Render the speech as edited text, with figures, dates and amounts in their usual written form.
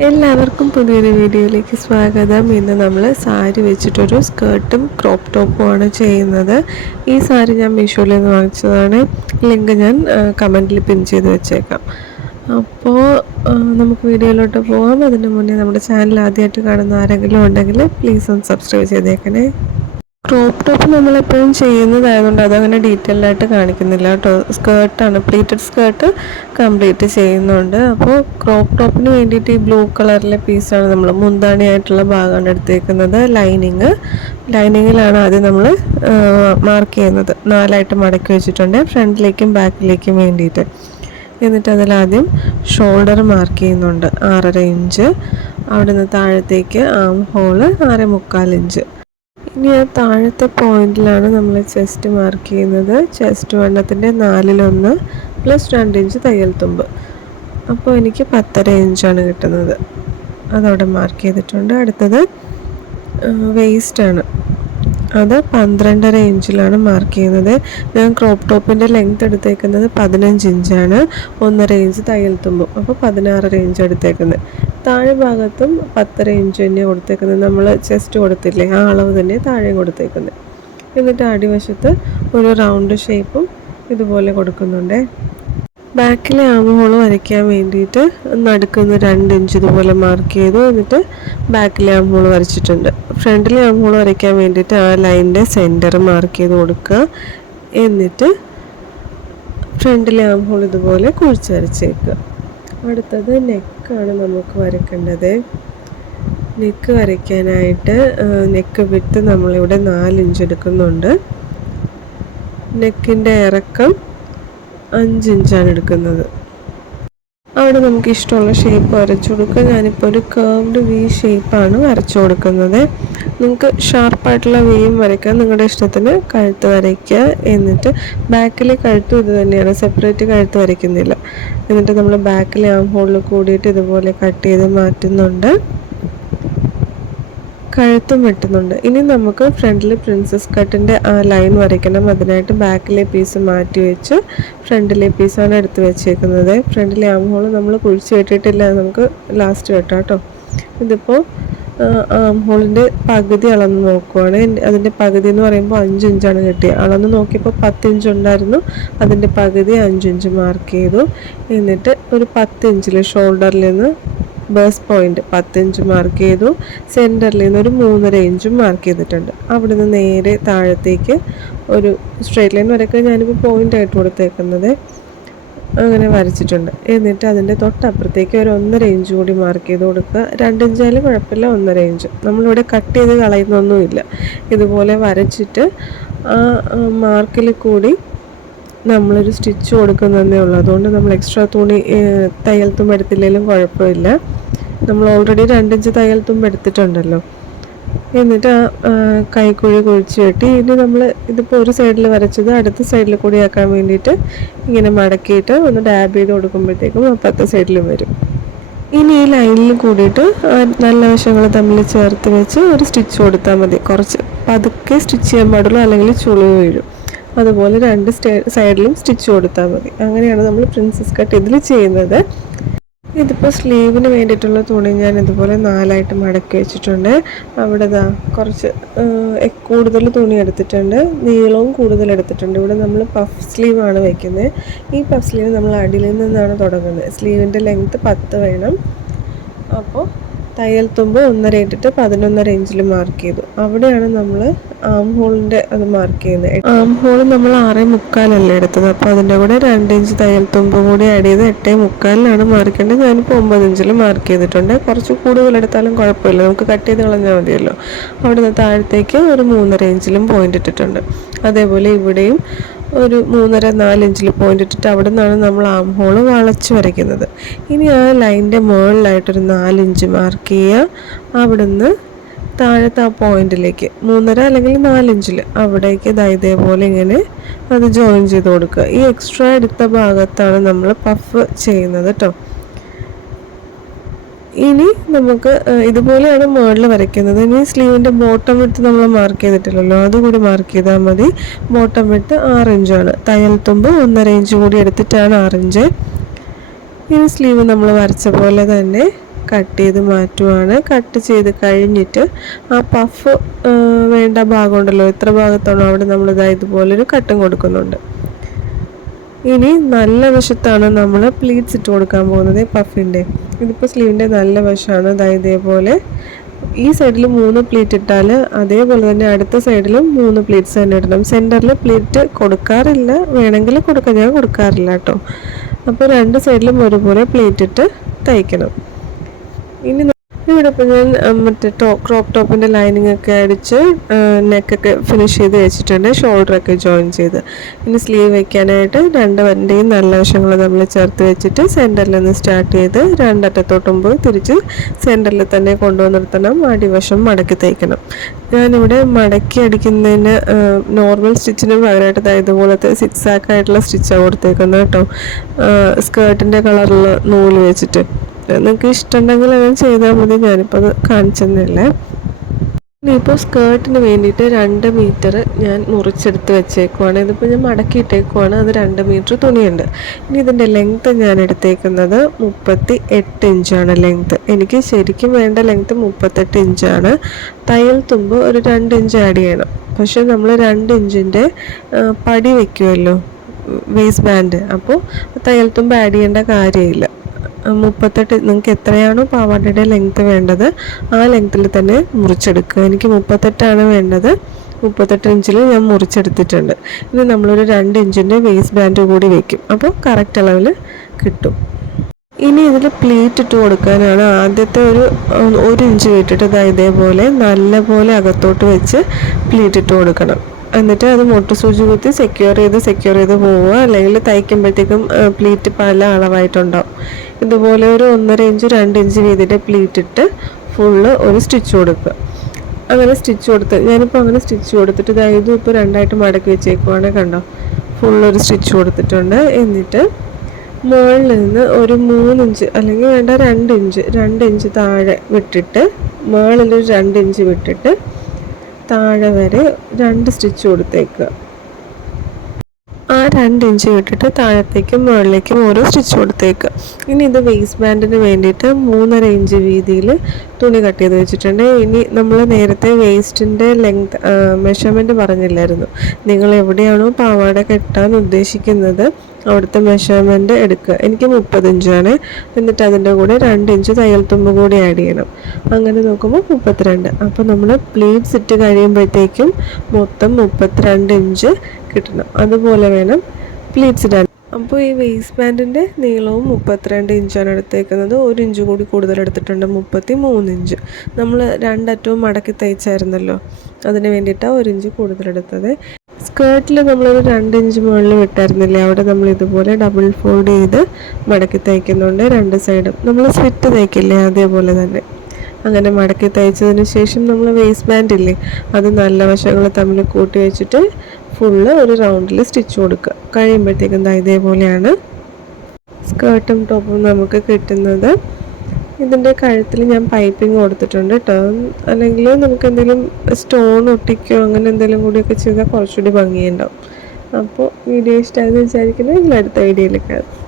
എല്ലാവർക്കും പുതിയൊരു വീഡിയോയിലേക്ക് സ്വാഗതം. ഇന്ന് നമ്മൾ സാരി വെച്ചിട്ടൊരു സ്കേർട്ടും ക്രോപ്പ് ടോപ്പുമാണ് ചെയ്യുന്നത്. ഈ സാരി ഞാൻ മീഷോയിൽ നിന്ന് വാങ്ങിച്ചതാണ്. ലിങ്ക് ഞാൻ കമൻറ്റിൽ പിൻ ചെയ്ത് വെച്ചേക്കാം. അപ്പോൾ നമുക്ക് വീഡിയോയിലോട്ട് പോകാം. അതിന് മുന്നേ നമ്മുടെ ചാനൽ ആദ്യമായിട്ട് കാണുന്ന ആരെങ്കിലും ഉണ്ടെങ്കിൽ പ്ലീസ് ഒന്ന് സബ്സ്ക്രൈബ് ചെയ്തേക്കണേ. ക്രോപ്പ് ടോപ്പ് നമ്മളെപ്പോഴും ചെയ്യുന്നതായതുകൊണ്ട് അതങ്ങനെ ഡീറ്റെയിൽ ആയിട്ട് കാണിക്കുന്നില്ല കേട്ടോ. സ്കേർട്ടാണ്, പ്ലീറ്റഡ് സ്കേർട്ട് കംപ്ലീറ്റ് ചെയ്യുന്നുണ്ട്. അപ്പോൾ ക്രോപ്പ് ടോപ്പിന് വേണ്ടിയിട്ട് ഈ ബ്ലൂ കളറിലെ പീസാണ് നമ്മൾ മുന്താണിയായിട്ടുള്ള ഭാഗമാണ് എടുത്തേക്കുന്നത്. ലൈനിങ്ങിലാണ് ആദ്യം നമ്മൾ മാർക്ക് ചെയ്യുന്നത്. 4ആയിട്ട് മടക്കി വെച്ചിട്ടുണ്ട്, ഫ്രണ്ടിലേക്കും ബാക്കിലേക്കും വേണ്ടിയിട്ട്. എന്നിട്ട് അതിലാദ്യം ഷോൾഡർ മാർക്ക് ചെയ്യുന്നുണ്ട് 6.5 ഇഞ്ച്. അവിടെ നിന്ന് താഴത്തേക്ക് ആം ഹോള് 6.25 ഇഞ്ച്. ഇനി ആ താഴത്തെ പോയിന്റിലാണ് നമ്മൾ ചെസ്റ്റ് മാർക്ക് ചെയ്യുന്നത്. ചെസ്റ്റ് വണ്ണത്തിൻ്റെ 4/1 പ്ലസ് 2 ഇഞ്ച് തയ്യൽ തുമ്പ്. അപ്പോൾ എനിക്ക് 10.5 ഇഞ്ചാണ് കിട്ടുന്നത്. അതവിടെ മാർക്ക് ചെയ്തിട്ടുണ്ട്. അടുത്തത് വേസ്റ്റാണ്. അത് 12.5 ഇഞ്ചിലാണ് മാർക്ക് ചെയ്യുന്നത്. ഞാൻ ക്രോപ്പ് ടോപ്പിൻ്റെ ലെങ്ത് എടുത്തേക്കുന്നത് 15 ഇഞ്ചാണ്. 1.5 ഇഞ്ച് തയ്യൽ തുമ്പും, അപ്പോൾ 16.5 ഇഞ്ച് എടുത്തേക്കുന്നത്. താഴെ ഭാഗത്തും 10.5 ഇഞ്ച് തന്നെ കൊടുത്തേക്കുന്നത്. നമ്മൾ ചെസ്റ്റ് കൊടുത്തില്ലേ, ആ അളവ് തന്നെ താഴെയും കൊടുത്തേക്കുന്നത്. എന്നിട്ട് അടിവശത്ത് ഒരു റൗണ്ട് ഷേപ്പും ഇതുപോലെ കൊടുക്കുന്നുണ്ട്. ബാക്കിലെ ആം ഹോൾ വരയ്ക്കാൻ വേണ്ടിയിട്ട് നടുക്കുന്ന 2 ഇഞ്ച് ഇതുപോലെ മാർക്ക് ചെയ്തു. എന്നിട്ട് ബാക്കിലെ ആം ഹോൾ വരച്ചിട്ടുണ്ട്. ഫ്രണ്ടിലെ ആം ഹോൾ വരയ്ക്കാൻ വേണ്ടിയിട്ട് ആ ലൈനിൻ്റെ സെൻറ്റർ മാർക്ക് ചെയ്ത് കൊടുക്കുക. എന്നിട്ട് ഫ്രണ്ടിലെ ആം ഹോൾ ഇതുപോലെ കുഴിച്ച് വരച്ചേക്കുക. അടുത്തത് നെക്കാണ് നമുക്ക് വരയ്ക്കേണ്ടത്. നെക്ക് വരയ്ക്കാനായിട്ട് നെക്ക് വിട്ട് നമ്മളിവിടെ 4 ഇഞ്ച് എടുക്കുന്നുണ്ട്. നെക്കിൻ്റെ ഇറക്കം 5 ഇഞ്ചാണ് എടുക്കുന്നത്. അവിടെ നമുക്ക് ഇഷ്ടമുള്ള ഷേപ്പ് വരച്ചു കൊടുക്കുക. ഞാനിപ്പോൾ ഒരു കർവ്ഡ് വി ഷേപ്പാണ് വരച്ചു കൊടുക്കുന്നത്. നിങ്ങൾക്ക് ഷാർപ്പായിട്ടുള്ള വിയും വരയ്ക്കാം, നിങ്ങളുടെ ഇഷ്ടത്തിന്. കഴുത്ത് വരയ്ക്കുക. എന്നിട്ട് ബാക്കിലെ കഴുത്തും ഇത് തന്നെയാണ്, സെപ്പറേറ്റ് കഴുത്ത് വരയ്ക്കുന്നില്ല. എന്നിട്ട് നമ്മൾ ബാക്കിലെ ആം ഹോളിൽ കൂടിയിട്ട് ഇതുപോലെ കട്ട് ചെയ്ത് മാറ്റുന്നുണ്ട്. കഴുത്തും വെട്ടുന്നുണ്ട്. ഇനി നമുക്ക് ഫ്രണ്ടിൽ പ്രിൻസസ് കട്ടിൻ്റെ ആ ലൈൻ വരയ്ക്കണം. അതിനായിട്ട് ബാക്കിലെ പീസ് മാറ്റി വെച്ച് ഫ്രണ്ടിലെ പീസാണ് എടുത്ത് വെച്ചേക്കുന്നത്. ഫ്രണ്ടിലെ ആം ഹോൾ നമ്മൾ കുഴിച്ച് വെട്ടിയിട്ടില്ല, നമുക്ക് ലാസ്റ്റ് വെട്ടാം കേട്ടോ. ഇതിപ്പോൾ ആം ഹോളിൻ്റെ പകുതി അളന്ന് നോക്കുവാണ്. അതിൻ്റെ പകുതി എന്ന് പറയുമ്പോൾ 5 ഇഞ്ചാണ് കിട്ടിയത്. അളന്ന് നോക്കിയപ്പോൾ 10 ഇഞ്ച് ഉണ്ടായിരുന്നു. അതിൻ്റെ പകുതി 5 ഇഞ്ച് മാർക്ക് ചെയ്തു. എന്നിട്ട് ഒരു 10 ഇഞ്ചിൽ ഷോൾഡറിൽ നിന്ന് ബേസ് പോയിന്റ് 10 ഇഞ്ച് മാർക്ക് ചെയ്തു. സെൻറ്ററിൽ നിന്ന് ഒരു 3.5 ഇഞ്ചും മാർക്ക് ചെയ്തിട്ടുണ്ട്. അവിടെ നിന്ന് നേരെ താഴത്തേക്ക് ഒരു സ്ട്രെയിറ്റ് ലൈൻ വരയ്ക്കാൻ ഞാനിപ്പോൾ പോയിൻ്റ് ആയിട്ട് കൊടുത്തേക്കുന്നത്. അങ്ങനെ വരച്ചിട്ടുണ്ട്. എന്നിട്ട് അതിൻ്റെ തൊട്ടപ്പുറത്തേക്ക് ഒരു 1.5 ഇഞ്ച് കൂടി മാർക്ക് ചെയ്ത് കൊടുക്കുക. 2 ഇഞ്ചായാലും കുഴപ്പമില്ല, 1.5 ഇഞ്ച്. നമ്മളിവിടെ കട്ട് ചെയ്ത് കളയുന്നൊന്നുമില്ല. ഇതുപോലെ വരച്ചിട്ട് ആ മാർക്കിൽ കൂടി നമ്മളൊരു സ്റ്റിച്ച് കൊടുക്കുന്നതേ ഉള്ളൂ. അതുകൊണ്ട് നമ്മൾ എക്സ്ട്രാ തുണി തയ്യൽ തുമ്പ് എടുത്തില്ലെങ്കിലും കുഴപ്പമില്ല. നമ്മൾ ഓൾറെഡി 2 ഇഞ്ച് തയ്യൽ തുമ്പ് എടുത്തിട്ടുണ്ടല്ലോ. എന്നിട്ട് ആ കൈക്കുഴി കുഴിച്ച് വെട്ടി. ഇനി നമ്മൾ ഇതിപ്പോൾ ഒരു സൈഡിൽ വരച്ചത് അടുത്ത സൈഡിൽ കൂടി ആക്കാൻ വേണ്ടിയിട്ട് ഇങ്ങനെ മടക്കിയിട്ട് ഒന്ന് ഡാബ് ചെയ്ത് കൊടുക്കുമ്പോഴത്തേക്കും അപ്പുറത്തെ സൈഡിലും വരും. ഇനി ഈ ലൈനിൽ കൂടിയിട്ട് നല്ല വശങ്ങൾ തമ്മിൽ ചേർത്ത് വെച്ച് ഒരു സ്റ്റിച്ച് കൊടുത്താൽ മതി. കുറച്ച് പതുക്കെ സ്റ്റിച്ച് ചെയ്യാൻ പാടുള്ളൂ, അല്ലെങ്കിൽ ചുളിവ് വീഴും. അതുപോലെ 2 സൈഡിലും സ്റ്റിച്ച് കൊടുത്താൽ മതി. അങ്ങനെയാണ് നമ്മൾ പ്രിൻസസ് കട്ട് ഇതിൽ ചെയ്യുന്നത്. ഇതിപ്പോൾ സ്ലീവിന് വേണ്ടിയിട്ടുള്ള തുണി ഞാൻ ഇതുപോലെ 4ആയിട്ട് മടക്കി വെച്ചിട്ടുണ്ട്. അവിടെ കുറച്ച് കൂടുതൽ തുണി എടുത്തിട്ടുണ്ട്, നീളവും കൂടുതൽ എടുത്തിട്ടുണ്ട്. ഇവിടെ നമ്മൾ പഫ് സ്ലീവാണ് വയ്ക്കുന്നത്. ഈ പഫ് സ്ലീവ് നമ്മൾ അടിയിൽ നിന്നാണ് തുടങ്ങുന്നത്. സ്ലീവിൻ്റെ ലെങ്ത്ത് 10 വേണം. അപ്പോൾ തയ്യൽ തുമ്പ് 1.5 ഇട്ടിട്ട് 11.5 ഇഞ്ചിൽ മാർക്ക് ചെയ്തു. അവിടെയാണ് നമ്മൾ ആം ഹോളിൻ്റെ അത് മാർക്ക് ചെയ്യുന്നത്. ആം ഹോൾ നമ്മൾ 6.25 എടുത്തത്. അപ്പോൾ അതിൻ്റെ കൂടെ 2 ഇഞ്ച് തയ്യൽ തുമ്പ് കൂടി ആഡ് ചെയ്ത് 8.25 മാർക്ക് ചെയ്യേണ്ടത്. ഞാനിപ്പോൾ 9 ഇഞ്ചിൽ മാർക്ക് ചെയ്തിട്ടുണ്ട്. കുറച്ച് കൂടുതൽ എടുത്താലും കുഴപ്പമില്ല, നമുക്ക് കട്ട് ചെയ്ത് കളഞ്ഞാൽ മതിയല്ലോ. അവിടെ നിന്ന് താഴത്തേക്ക് ഒരു 3.5 ഇഞ്ചിലും പോയിന്റ് ഇട്ടിട്ടുണ്ട്. അതേപോലെ ഇവിടെയും ഒരു 3.5-4 ഇഞ്ചിൽ പോയിന്റ് ഇട്ടിട്ട് അവിടെ നിന്നാണ് നമ്മൾ ആം ഹോൾ വളച്ച് വരയ്ക്കുന്നത്. ഇനി ആ ലൈനിൻ്റെ മുകളിലായിട്ടൊരു 4 ഇഞ്ച് മാർക്ക് ചെയ്യുക. അവിടെ നിന്ന് താഴത്തെ ആ പോയിന്റിലേക്ക് 3.5 അല്ലെങ്കിൽ 4 ഇഞ്ചിൽ അവിടേക്ക് ഇതേപോലെ ഇങ്ങനെ അത് ജോയിൻ ചെയ്ത് കൊടുക്കുക. ഈ എക്സ്ട്രാ എടുത്ത ഭാഗത്താണ് നമ്മൾ പഫ് ചെയ്യുന്നത് കേട്ടോ. ഇനി നമുക്ക് ഇതുപോലെയാണ് മുകളിൽ വരയ്ക്കുന്നത്. ഇനി സ്ലീവിൻ്റെ ബോട്ടം വിട്ട് നമ്മൾ മാർക്ക് ചെയ്തിട്ടില്ലല്ലോ, അതുകൂടി മാർക്ക് ചെയ്താൽ മതി. ബോട്ടം വിട്ട് 6 ഇഞ്ചാണ്. തയ്യൽ തുമ്പ് 1.5 ഇഞ്ച് കൂടി എടുത്തിട്ടാണ് 6 ഇഞ്ച്. ഇനി സ്ലീവ് നമ്മൾ വരച്ച പോലെ തന്നെ കട്ട് ചെയ്ത് മാറ്റുവാണ്. കട്ട് ചെയ്ത് കഴിഞ്ഞിട്ട് ആ പഫ് വേണ്ട ഭാഗമുണ്ടല്ലോ, എത്ര ഭാഗത്താണോ അവിടെ നമ്മളിതാ ഇതുപോലൊരു കട്ടും കൊടുക്കുന്നുണ്ട്. ഇനി നല്ല വശത്താണ് നമ്മൾ പ്ലീറ്റ്സ് ഇട്ട് കൊടുക്കാൻ പോകുന്നത് പഫിൻ്റെ. ഇതിപ്പോൾ സ്ലീവിൻ്റെ നല്ല വശമാണ്. അതായത് ഇതേപോലെ ഈ സൈഡിൽ 3 പ്ലീറ്റ് ഇട്ടാൽ അതേപോലെ തന്നെ അടുത്ത സൈഡിലും 3 പ്ലീറ്റ്സ് തന്നെ ഇടണം. സെൻറ്ററിൽ പ്ലീറ്റ് കൊടുക്കാറില്ല, വേണമെങ്കിൽ കൊടുക്കാം, ഞാൻ കൊടുക്കാറില്ല കേട്ടോ. അപ്പോൾ 2 സൈഡിലും ഒരുപോലെ പ്ലീറ്റ് ഇട്ട് തയ്ക്കണം. ഇനി ഇവിടെ ഇപ്പോൾ ഞാൻ മറ്റേ ക്രോപ്പ് ടോപ്പിൻ്റെ ലൈനിങ് ഒക്കെ അടിച്ച് നെക്കൊക്കെ ഫിനിഷ് ചെയ്ത് വെച്ചിട്ടുണ്ട്, ഷോൾഡറൊക്കെ ജോയിൻ ചെയ്ത്. ഇനി സ്ലീവ് വയ്ക്കാനായിട്ട് 2 നല്ല വശങ്ങൾ നമ്മൾ ചേർത്ത് വെച്ചിട്ട് സെൻറ്ററിൽ നിന്ന് സ്റ്റാർട്ട് ചെയ്ത് 2 അറ്റത്തോട്ടും പോയി തിരിച്ച് സെൻറ്ററിൽ തന്നെ കൊണ്ടുവന്ന് നിർത്തണം. അടിവശം മടക്കി തയ്ക്കണം. ഞാനിവിടെ മടക്കി അടിക്കുന്നതിന് നോർമൽ സ്റ്റിച്ചിന് പകരമായിട്ട് ഇതുപോലത്തെ സിക്സാക്ക് ആയിട്ടുള്ള സ്റ്റിച്ചാണ് കൊടുത്തേക്കുന്നത് കേട്ടോ, സ്കേർട്ടിൻ്റെ കളറിൽ നൂല് വെച്ചിട്ട്. നിങ്ങൾക്ക് ഇഷ്ടമുണ്ടെങ്കിൽ അങ്ങനെ ചെയ്താൽ മതി, ഞാനിപ്പോൾ അത് കാണിച്ചെന്നില്ലേ. ഇനിയിപ്പോൾ സ്കേർട്ടിന് വേണ്ടിയിട്ട് 2 മീറ്റർ ഞാൻ മുറിച്ചെടുത്ത് വെച്ചേക്കുവാണ്. ഇതിപ്പോൾ ഞാൻ മടക്കിയിട്ടേക്കുവാണ്, അത് 2 മീറ്റർ തുണിയുണ്ട്. ഇനി ഇതിൻ്റെ ലെങ്ത്ത് ഞാൻ എടുത്തേക്കുന്നത് 38 ഇഞ്ചാണ് ലെങ്ത്ത്. എനിക്ക് ശരിക്കും വേണ്ട ലെങ്ത്ത് 38 ഇഞ്ചാണ്. തയ്യൽ തുമ്പ് ഒരു 2 ഇഞ്ച് ആഡ് ചെയ്യണം. പക്ഷേ നമ്മൾ 2 ഇഞ്ചിൻ്റെ പടി വയ്ക്കുമല്ലോ, വേസ്റ്റ് ബാൻഡ്, അപ്പോൾ തയ്യൽ തുമ്പ് ആഡ് ചെയ്യേണ്ട കാര്യമില്ല. 38 നിങ്ങൾക്ക് എത്രയാണോ പാവാടയുടെ ലെങ്ത്ത് വേണ്ടത് ആ ലെങ്ത്തിൽ തന്നെ മുറിച്ചെടുക്കുക. എനിക്ക് 38 വേണ്ടത്. 38 ഇഞ്ചിൽ ഞാൻ മുറിച്ചെടുത്തിട്ടുണ്ട്. ഇനി നമ്മളൊരു 2 ഇഞ്ചിൻ്റെ വേസ്റ്റ് ബാൻഡ് കൂടി വയ്ക്കും, അപ്പോൾ കറക്റ്റ് അളവിൽ കിട്ടും. ഇനി ഇതിൽ പ്ലീറ്റ് ഇട്ട് കൊടുക്കാനാണ്. ആദ്യത്തെ ഒരു 1 ഇഞ്ച് വിട്ടിട്ട് ഇതേപോലെ നല്ലപോലെ അകത്തോട്ട് വെച്ച് പ്ലീറ്റ് ഇട്ട് കൊടുക്കണം. എന്നിട്ട് അത് മുട്ട് സൂചി കുത്തി സെക്യൂർ ചെയ്ത് പോവുക. അല്ലെങ്കിൽ തയ്ക്കുമ്പോഴത്തേക്കും പ്ലീറ്റ് പല അളവായിട്ടുണ്ടാവും. ഇതുപോലെ ഒരു 1.5 ഇഞ്ച് 2 ഇഞ്ച് വീതിയുടെ പ്ലീറ്റ് ഇട്ട് ഫുള്ള് ഒരു സ്റ്റിച്ച് കൊടുക്കുക. അങ്ങനെ സ്റ്റിച്ച് കൊടുത്ത് ഞാനിപ്പോൾ അങ്ങനെ സ്റ്റിച്ച് കൊടുത്തിട്ട് ഇതും ഇപ്പോൾ 2ആയിട്ട് മടക്കി വെച്ചേക്കുവാണ്. കണ്ടോ, ഫുള്ളൊരു സ്റ്റിച്ച് കൊടുത്തിട്ടുണ്ട്. എന്നിട്ട് മുകളിൽ നിന്ന് ഒരു 3 ഇഞ്ച് അല്ലെങ്കിൽ വേണ്ട 2 ഇഞ്ച് താഴെ വിട്ടിട്ട് മുകളിലൊരു 2 ഇഞ്ച് വിട്ടിട്ട് താഴെ വരെ 2 സ്റ്റിച്ച് കൊടുത്തേക്കുക. ആ 2 ഇഞ്ച് വിട്ടിട്ട് താഴത്തേക്കും മുകളിലേക്കും ഓരോ സ്റ്റിച്ച് കൊടുത്തേക്കുക. ഇനി ഇത് വേസ്റ്റ് ബാൻഡിന് വേണ്ടിയിട്ട് 3.5 ഇഞ്ച് വീതിയിൽ തുണി കട്ട് ചെയ്ത് വെച്ചിട്ടുണ്ട്. ഇനി നമ്മൾ നേരത്തെ വേസ്റ്റിൻ്റെ ലെങ്ത് മെഷർമെൻറ്റ് പറഞ്ഞില്ലായിരുന്നു. നിങ്ങൾ എവിടെയാണോ പാവാട കെട്ടാൻ ഉദ്ദേശിക്കുന്നത് അവിടുത്തെ മെഷർമെൻറ്റ് എടുക്കുക. എനിക്ക് 30 ഇഞ്ചാണ്. എന്നിട്ട് അതിൻ്റെ കൂടെ 2 ഇഞ്ച് തയ്യൽ തുമ്പ് കൂടി ആഡ് ചെയ്യണം. അങ്ങനെ നോക്കുമ്പോൾ 32. അപ്പോൾ നമ്മൾ പ്ലീറ്റ്സ് ഇട്ട് കഴിയുമ്പോഴത്തേക്കും മൊത്തം 32 ഇഞ്ച് കിട്ടണം. അതുപോലെ വേണം പ്ലീറ്റ്സ് ഇടാൻ. അപ്പോൾ ഈ വേസ്റ്റ് ബാൻഡിൻ്റെ നീളവും 32 ഇഞ്ചാണ് എടുത്തേക്കുന്നത്. 1 ഇഞ്ച് കൂടി കൂടുതൽ എടുത്തിട്ടുണ്ട്, 33 ഇഞ്ച്. നമ്മൾ 2 അറ്റവും മടക്കി തയ്ച്ചായിരുന്നല്ലോ, അതിന് വേണ്ടിയിട്ടാണ് 1 ഇഞ്ച് കൂടുതലെടുത്തത്. സ്കേർട്ടിൽ നമ്മളൊരു 2 ഇഞ്ച് മുകളിൽ വിട്ടായിരുന്നില്ലേ, അവിടെ നമ്മൾ ഇതുപോലെ ഡബിൾ ഫോൾഡ് ചെയ്ത് മടക്കി തയ്ക്കുന്നുണ്ട് 2 സൈഡും. നമ്മൾ സ്ലിറ്റ് തയ്ക്കില്ലേ അതേപോലെ തന്നെ. അങ്ങനെ മടക്കി തയ്ച്ചതിന് ശേഷം നമ്മൾ വേസ്റ്റ് ബാൻഡ് ഇല്ലേ, അത് നല്ല വശങ്ങൾ തമ്മിൽ കൂട്ടി വെച്ചിട്ട് ഫുള്ള് ഒരു റൗണ്ടിൽ സ്റ്റിച്ച് കൊടുക്കുക. കഴിയുമ്പോഴത്തേക്കും ഇതേപോലെയാണ് സ്കേർട്ടും ടോപ്പും നമുക്ക് കിട്ടുന്നത്. ഇതിൻ്റെ കഴുത്തിൽ ഞാൻ പൈപ്പിംഗ് കൊടുത്തിട്ടുണ്ട് കേട്ടോ. അല്ലെങ്കിൽ നമുക്ക് എന്തെങ്കിലും സ്റ്റോൺ ഒട്ടിക്കോ അങ്ങനെ എന്തെങ്കിലും കൂടിയൊക്കെ ചെയ്താൽ കുറച്ചുകൂടി ഭംഗിയുണ്ടാവും. അപ്പോൾ വീഡിയോ ഇഷ്ടമായെന്ന് വിചാരിക്കുന്നത്. അടുത്ത വീഡിയോയിൽ കാണാം.